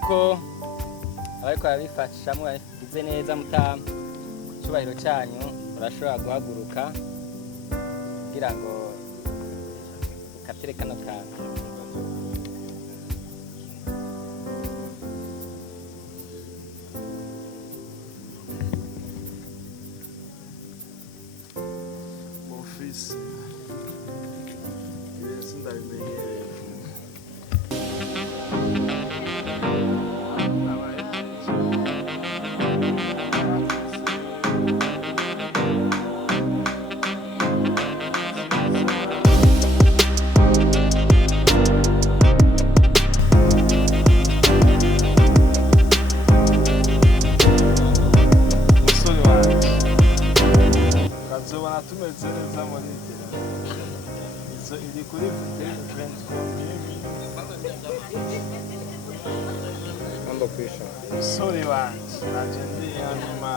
yuko abariko barabifashamwo babigize neza mutama icubahiro canyu urashobora guhaguruka kugira ngo ukatire kano kantu. Ofisi Yesu ndabimenyereye. Musore wanjye ukazobona tumeze neza muri iterambere. Izo iri kuri event Mambo kwisha. musore wanjye naje ndi hanyuma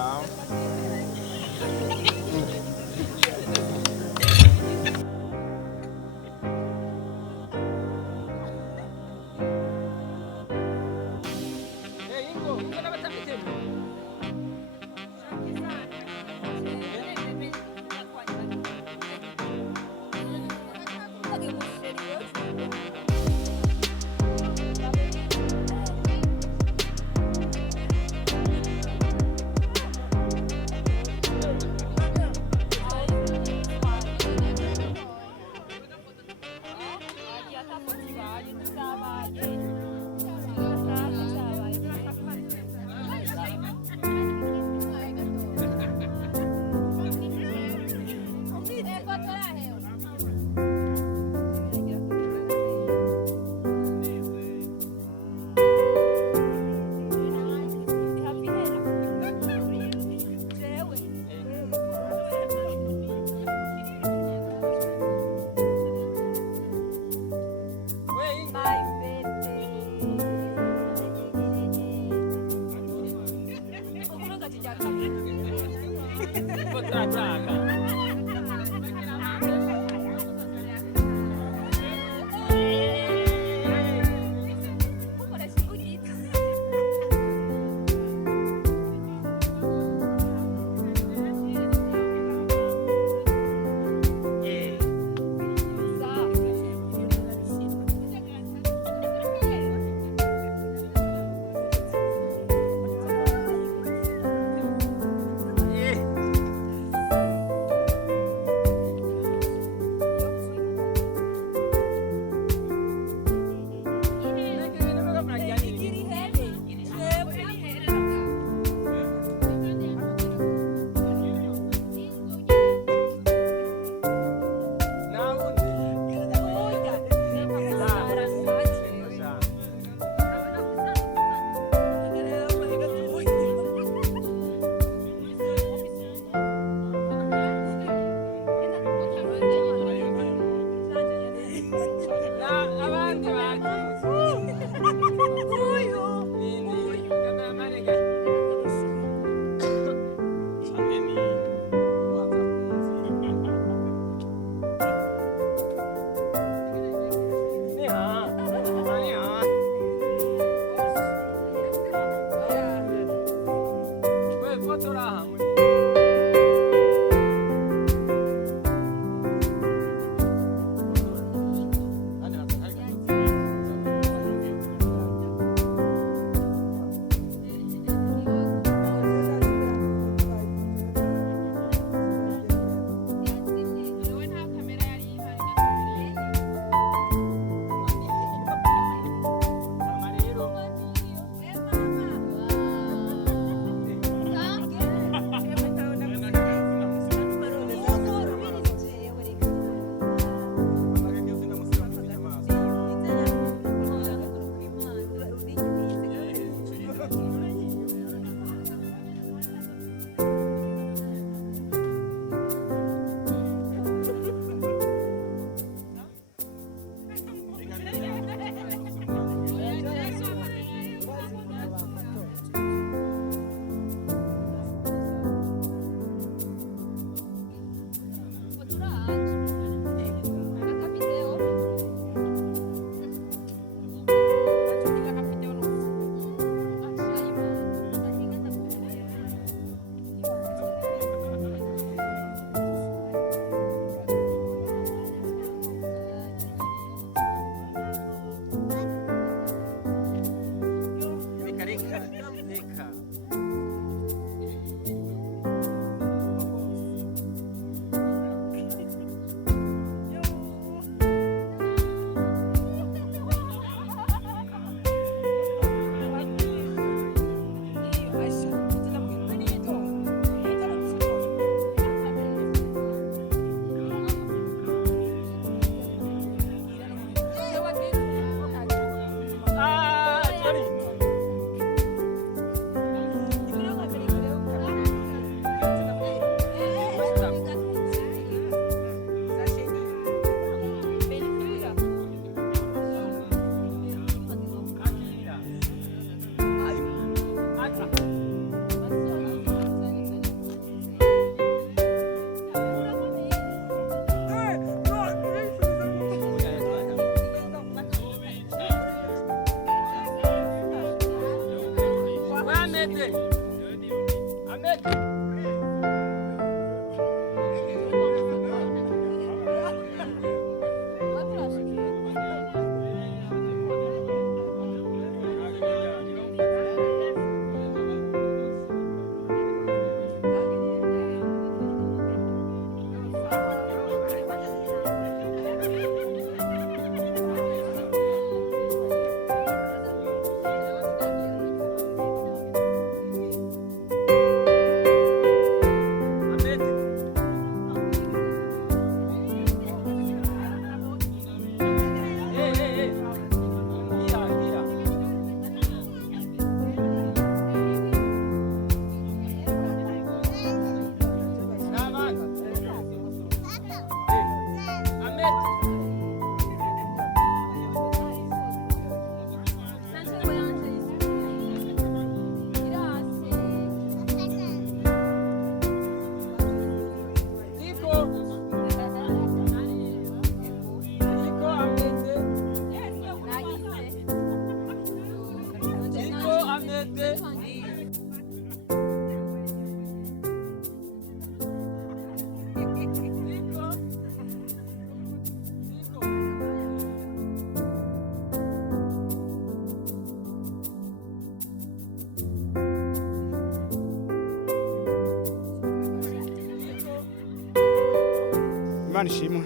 Imana ishimwe.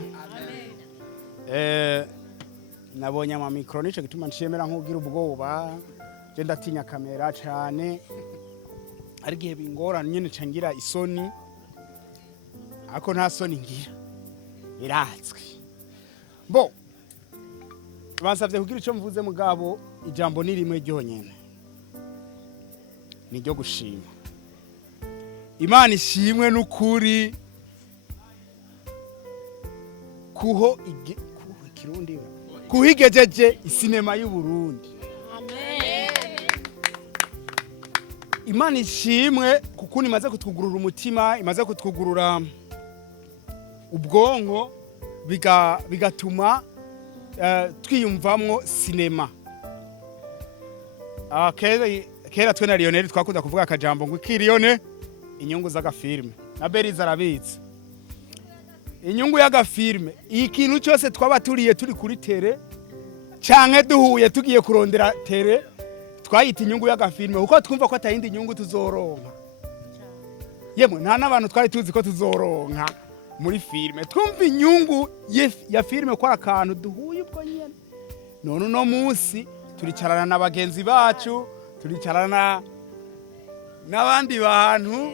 Nabonye ama micro nico gituma nshemera nk'ugira ubwoba je ndatinya kamera cyane ari gihe bingorana nyene cangira isoni ako nta soni ngira iratswe bo bansavye kugira ico mvuze mugabo ijambo ni rimwe ryonyene ni ryo gushima Imana ishimwe n'ukuri kuho ikirundi kuhigejeje isinema y'u Burundi. Amen. Imana ishimwe kuko imaze kutwugurura umutima, imaze kutwugurura ubwonko bigatuma twiyumvamwo sinema. Kera twe na Lionel twakunda kuvuga akajambo ngo ikiriyone inyungu z'agafilme. Na Beriza arabitse. Inyungu y'agafilme ikintu cyose twaba turiye turi kuri tere canke duhuye tugiye kurondera tere twayita inyungu y'agafilme uko twumva ko atayindi nyungu tuzoronka yemwe nta nabantu twari tuzi ko tuzoronka muri filme twumva inyungu ya filme ko akantu duhuye ubwo nyene none no munsi turicarana n'abagenzi bacu turicarana n'abandi bantu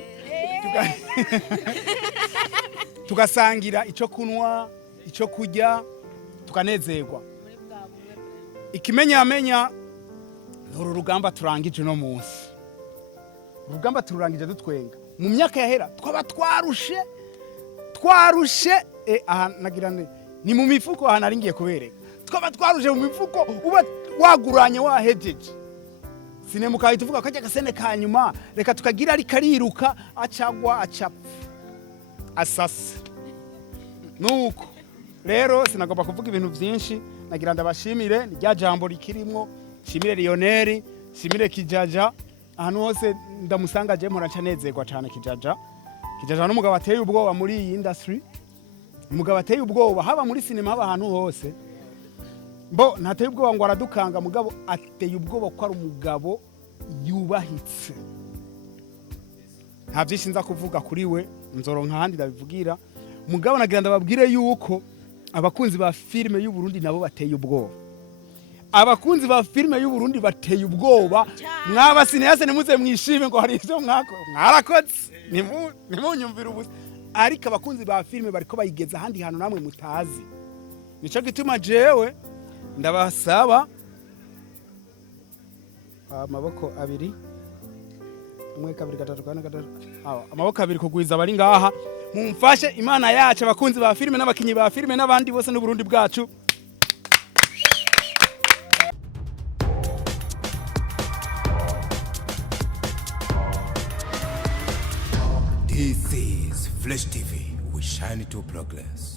tugasangira ico kunwa ico kurya tukanezerwa ikimenyamenya uru rugamba turangije no munsi urugamba turangije dutwenga mu myaka yahera twaba twarushe aha nagirane ni mu mifuko aha naringiye kubereka twaba twarushe mu mifuko uba waguranye wahejeje sinemukaye tuvuga ko ajya gasene kanyuma reka tukagira ari kariruka acagwa acapfa asase nuko rero sinagomba kuvuga ibintu byinshi nagira ndabashimire ni rya jambo rikirimwo shimire Lionel shimire Kijaja ahantu hose ndamusanga je mpora canezerwa cyane Kijaja n'umugabo ateye ubwoba muri iyi industry umugabo ateye ubwoba haba muri sinema haba ahantu hose bo ntateye ubwoba ngo aradukanga mugabo ateye ubwoba ko ari umugabo yubahitse nta byinshi nza kuvuga kuri we nzoronka handi ndabivugira mugabo nagira ndababwire yuko abakunzi ba filme y'u Burundi nabo bateye ubwoba abakunzi ba filme y'u Burundi bateye ubwoba mwaba sineyase nimuze mwishime ngo hari ivyo mwarakoze nimunyumvira ubusa ariko abakunzi ba filme bariko bayigeza handi hantu namwe mutazi nico gituma jewe ndabasaba amaboko abiri umwe kabiri gatatu kane gatatu amaboko abiri kugwiza bari ngaha mumfashe Imana yacu abakunzi ba filme n'abakinyi ba filme n'abandi bose n'u Burundi bwacu. This is Flash TV. We shine to progress.